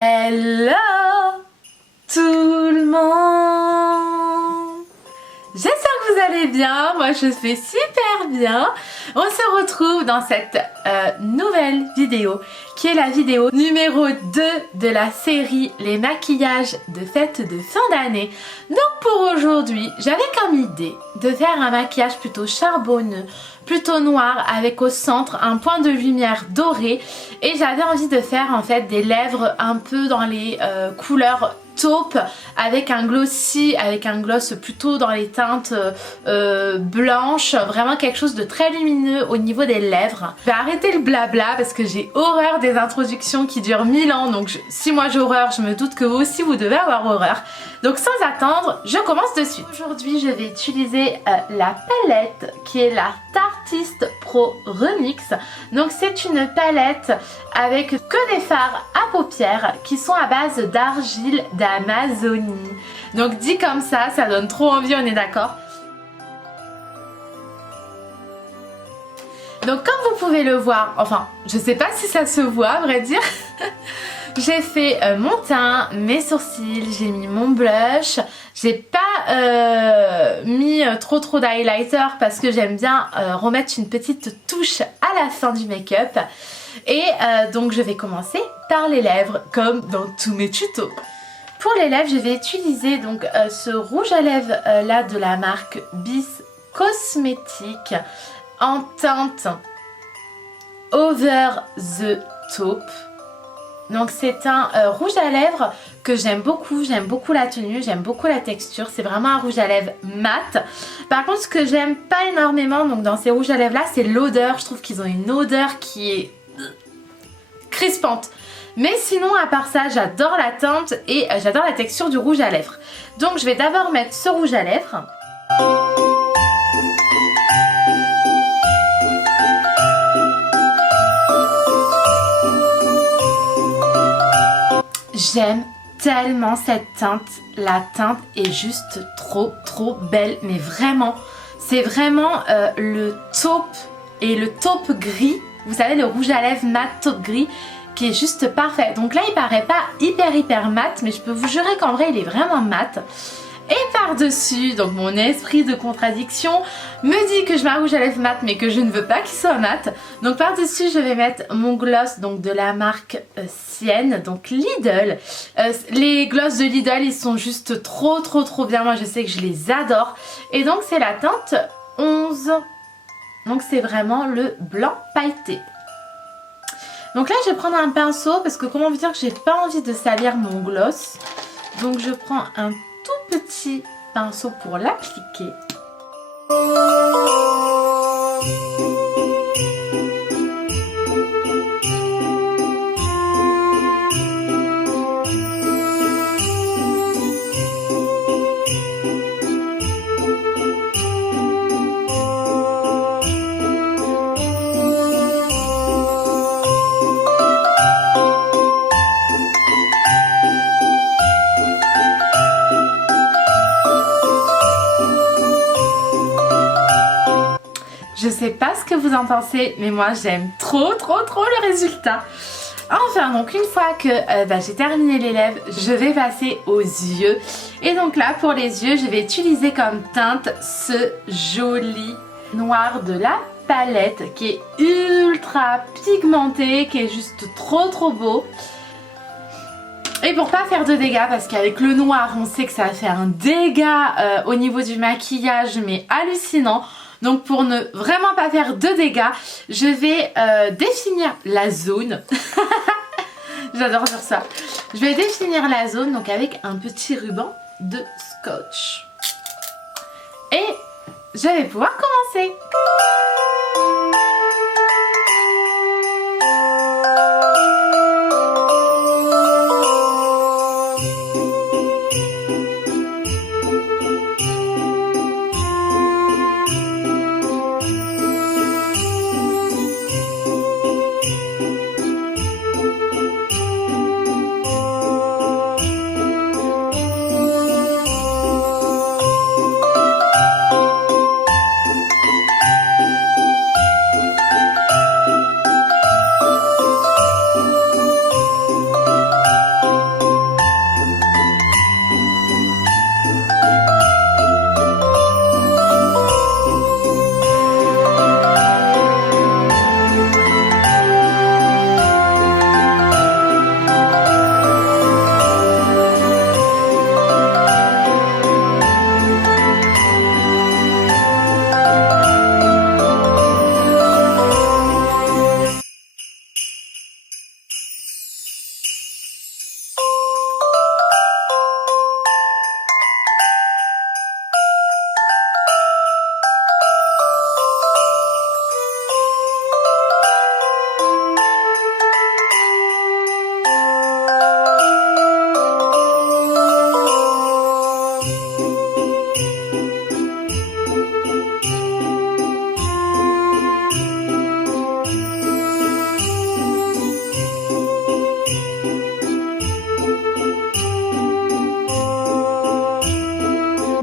Hello tout le monde. J'espère que vous allez bien, moi je vais super bien. On se retrouve dans cette nouvelle vidéo qui est la vidéo numéro 2 de la série Les maquillages de fête de fin d'année. Donc pour aujourd'hui, j'avais comme idée de faire un maquillage plutôt charbonneux, plutôt noir avec au centre un point de lumière doré et j'avais envie de faire en fait des lèvres un peu dans les couleurs taupe avec un gloss plutôt dans les teintes blanches, vraiment quelque chose de très lumineux au niveau des lèvres. Je vais arrêter le blabla parce que j'ai horreur des introductions qui durent 1000 ans, donc si moi j'ai horreur, je me doute que vous aussi vous devez avoir horreur. Donc sans attendre, je commence de suite. Aujourd'hui je vais utiliser la palette qui est la Tartist Pro Remix. Donc c'est une palette avec que des fards à paupières qui sont à base d'argile d'Amazonie. Donc dit comme ça donne trop envie, on est d'accord? Donc comme vous pouvez le voir, enfin je sais pas si ça se voit à vrai dire. J'ai fait mon teint, mes sourcils, j'ai mis mon blush. J'ai pas mis trop d'highlighter parce que j'aime bien remettre une petite touche à la fin du make-up. Et donc je vais commencer par les lèvres comme dans tous mes tutos. Pour les lèvres, je vais utiliser donc ce rouge à lèvres là de la marque Bis Cosmétique en teinte Over the Taupe. Donc c'est un rouge à lèvres que j'aime beaucoup la tenue, j'aime beaucoup la texture, c'est vraiment un rouge à lèvres mat. Par contre ce que j'aime pas énormément donc dans ces rouges à lèvres là, c'est l'odeur. Je trouve qu'ils ont une odeur qui est crispante. Mais sinon à part ça, j'adore la teinte et j'adore la texture du rouge à lèvres. Donc je vais d'abord mettre ce rouge à lèvres. J'aime tellement cette teinte, la teinte est juste trop belle, mais vraiment, c'est vraiment le taupe et le taupe gris, vous savez le rouge à lèvres mat taupe gris qui est juste parfait. Donc là il paraît pas hyper mat, mais je peux vous jurer qu'en vrai il est vraiment mat. Et par-dessus, donc mon esprit de contradiction me dit que je mets un rouge à lèvres mat mais que je ne veux pas qu'il soit mat. Donc par-dessus je vais mettre mon gloss donc de la marque Sienne, donc Lidl. Les gloss de Lidl ils sont juste trop bien, moi je sais que je les adore. Et donc c'est la teinte 11. Donc c'est vraiment le blanc pailleté. Donc là je vais prendre un pinceau parce que comment vous dire que j'ai pas envie de salir mon gloss. Donc je prends un tout petit pinceau pour l'appliquer. Je sais pas ce que vous en pensez, mais moi j'aime trop le résultat. Enfin, donc une fois que j'ai terminé les lèvres, je vais passer aux yeux. Et donc là, pour les yeux, je vais utiliser comme teinte ce joli noir de la palette qui est ultra pigmenté, qui est juste trop beau. Et pour pas faire de dégâts, parce qu'avec le noir, on sait que ça va faire un dégât au niveau du maquillage, mais hallucinant. Donc pour ne vraiment pas faire de dégâts, je vais définir la zone. J'adore dire ça. Je vais définir la zone donc avec un petit ruban de scotch. Et je vais pouvoir commencer.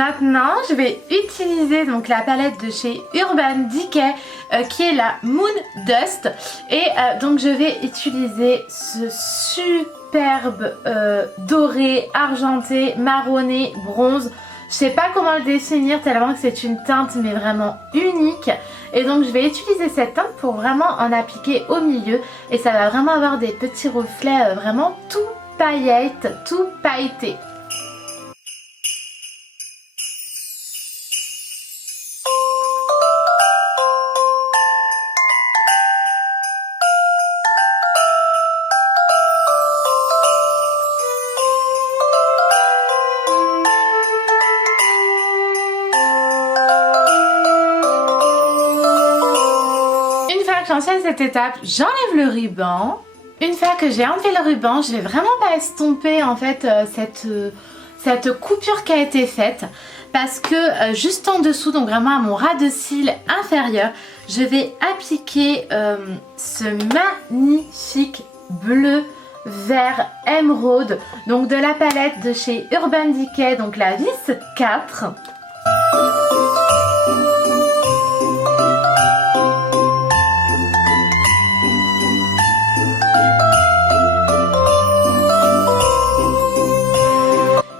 maintenant je vais utiliser donc la palette de chez Urban Decay qui est la Moon Dust et donc je vais utiliser ce superbe doré, argenté, marronné, bronze. Je sais pas comment le définir tellement que c'est une teinte mais vraiment unique. Et donc je vais utiliser cette teinte pour vraiment en appliquer au milieu. Et ça va vraiment avoir des petits reflets vraiment tout paillettes, tout pailletés. J'enchaîne cette étape, j'enlève le ruban. Une fois que j'ai enlevé le ruban, je vais vraiment pas estomper en fait cette coupure qui a été faite parce que juste en dessous, donc vraiment à mon ras de cils inférieur, je vais appliquer ce magnifique bleu vert émeraude, donc de la palette de chez Urban Decay, donc la vis 4.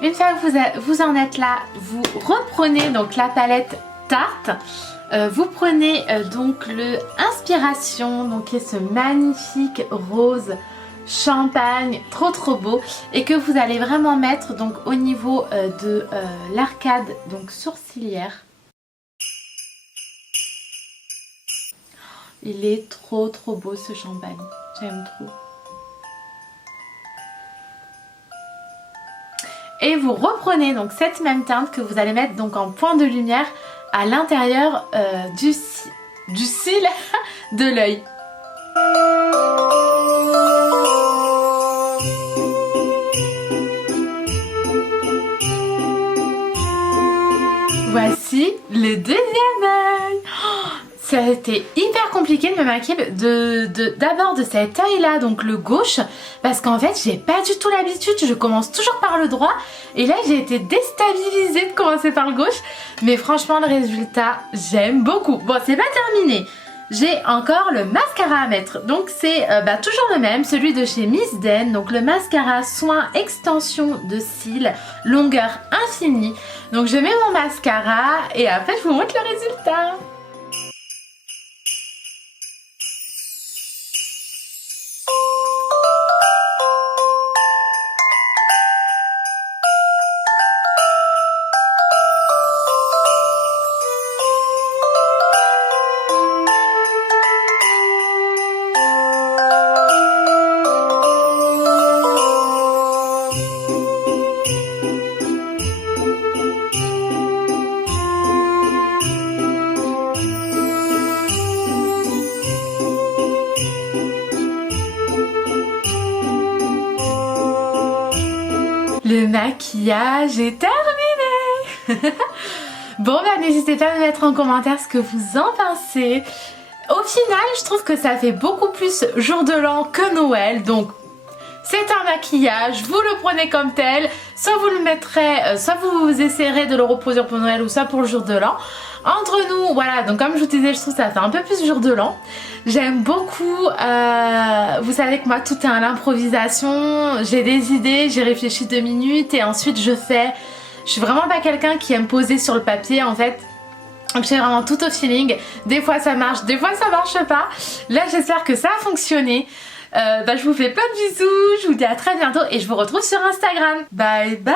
Une fois que vous en êtes là, vous reprenez donc la palette Tarte. Vous prenez donc le Inspiration, donc qui est ce magnifique rose champagne, trop beau, et que vous allez vraiment mettre donc au niveau de l'arcade donc sourcilière. Il est trop beau ce champagne, j'aime trop. Et vous reprenez donc cette même teinte que vous allez mettre donc en point de lumière à l'intérieur du cil de l'œil. Voici le deuxième œil. Ça a été hyper compliqué de me maquiller d'abord de cet œil là, donc le gauche, parce qu'en fait j'ai pas du tout l'habitude, je commence toujours par le droit et là j'ai été déstabilisée de commencer par le gauche, mais franchement le résultat j'aime beaucoup. Bon, c'est pas terminé, j'ai encore le mascara à mettre, donc c'est toujours le même, celui de chez Miss Den, donc le mascara soin extension de cils, longueur infinie. Donc je mets mon mascara et après je vous montre le résultat. Le maquillage est terminé. Bon n'hésitez pas à me mettre en commentaire ce que vous en pensez. Au final, je trouve que ça fait beaucoup plus jour de l'an que Noël, donc c'est un maquillage, vous le prenez comme tel, soit vous le mettrez, soit vous essaierez de le reproduire pour Noël ou soit pour le jour de l'an. Entre nous, voilà, donc comme je vous disais, je trouve que ça fait un peu plus jour de l'an. J'aime beaucoup, vous savez que moi tout est à l'improvisation, j'ai des idées, j'ai réfléchi 2 minutes et ensuite je fais. Je suis vraiment pas quelqu'un qui aime poser sur le papier en fait. Donc je fais vraiment tout au feeling, des fois ça marche, des fois ça marche pas. Là j'espère que ça a fonctionné. Je vous fais plein de bisous, je vous dis à très bientôt et je vous retrouve sur Instagram. Bye bye.